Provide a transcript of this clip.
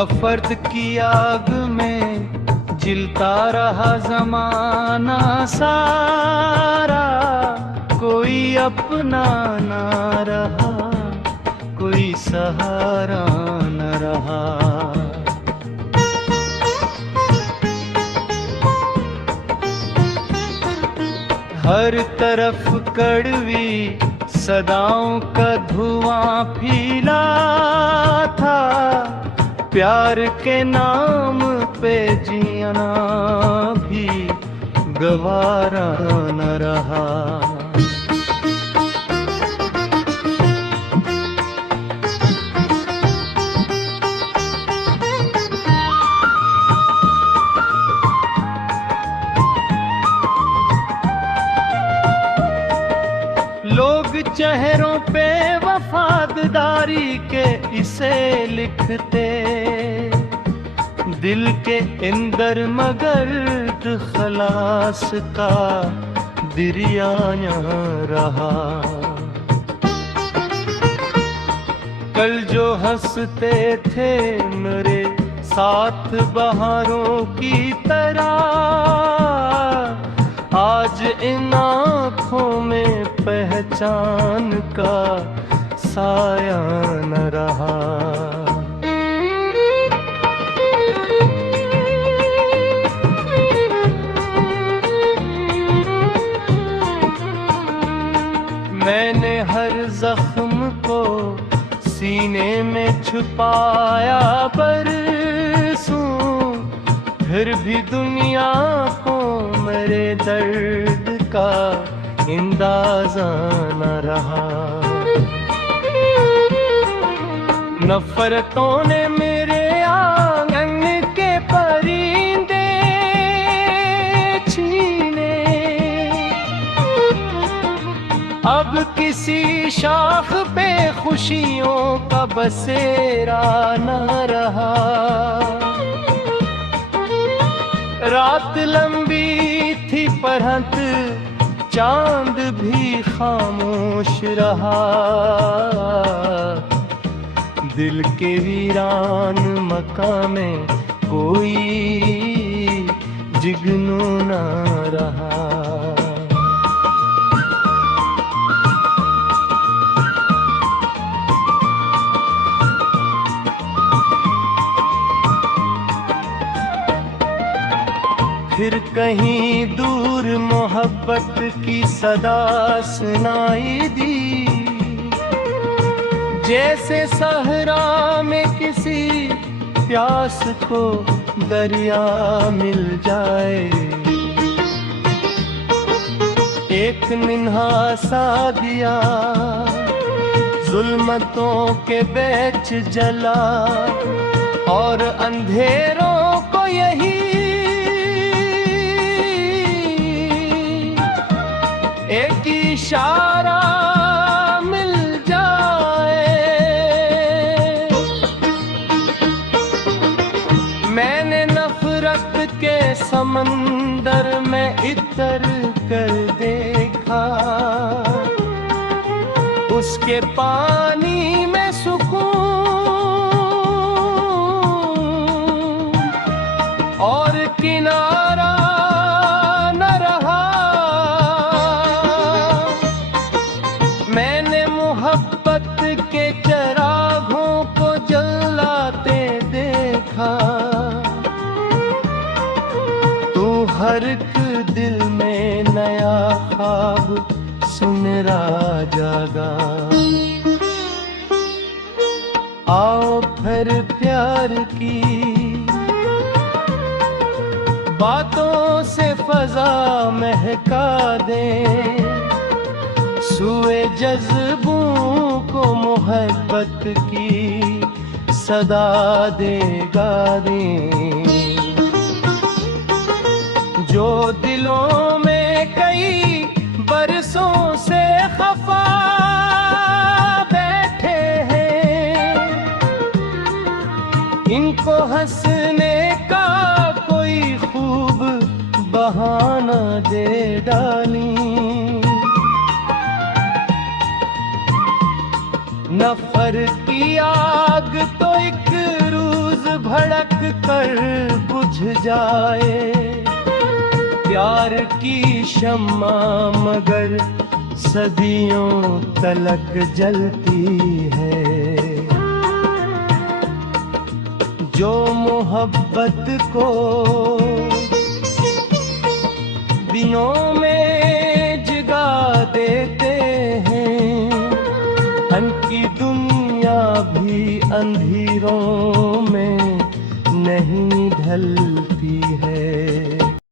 नफरत की आग में जिलता रहा जमाना सारा, कोई अपना ना रहा, कोई सहारा न रहा। हर तरफ कड़वी सदाओं का धुआं फैला था, प्यार के नाम पे जीना भी गवारा न रहा। लोग चेहरों पे वफादारी के इसे लिखते, दिल के अंदर मगर खलास का दरिया रहा। कल जो हंसते थे मेरे साथ बहारों की तरह, आज इन आँखों में पहचान का साया न रहा। मैंने हर जख्म को सीने में छुपाया बरसों, फिर भी दुनिया को मेरे दर्द का अंदाजा न रहा। नफरतों ने मेरे आंगन के परिंदे छीने, अब किसी शाख पे खुशियों का बसेरा न रहा। रात लंबी थी परहत चांद भी खामोश रहा, दिल के वीरान मकान में कोई जिगनू न रहा। फिर कहीं दूर मोहब्बत की सदा सुनाई दी, जैसे सहरा में किसी प्यास को दरिया मिल जाए। एक निन्हा सा दिया जुल्मतों के बीच जला, और अंधेरों को यही एक इशारा मिल जाए। मैंने नफरत के समंदर में इतर कर देखा, उसके पानी में सुकून और किनारा न रहा। मैंने मोहब्बत के चरागों को जलाते देखा, तू हर एक दिल में नया ख्वाब सुनरा जागा। आओ फिर प्यार की बातों से फजा महका दे, सुए जज्बों को मोहब्बत की सदा देगा दे। जो दिलों में कई बरसों से खफा बैठे हैं, इनको हंसने का कोई खूब बहाना दे डाली। नफरत की आग तो एक रोज भड़क कर बुझ जाए। प्यार की शम्मा मगर सदियों तलक जलती है। जो मोहब्बत को दिनों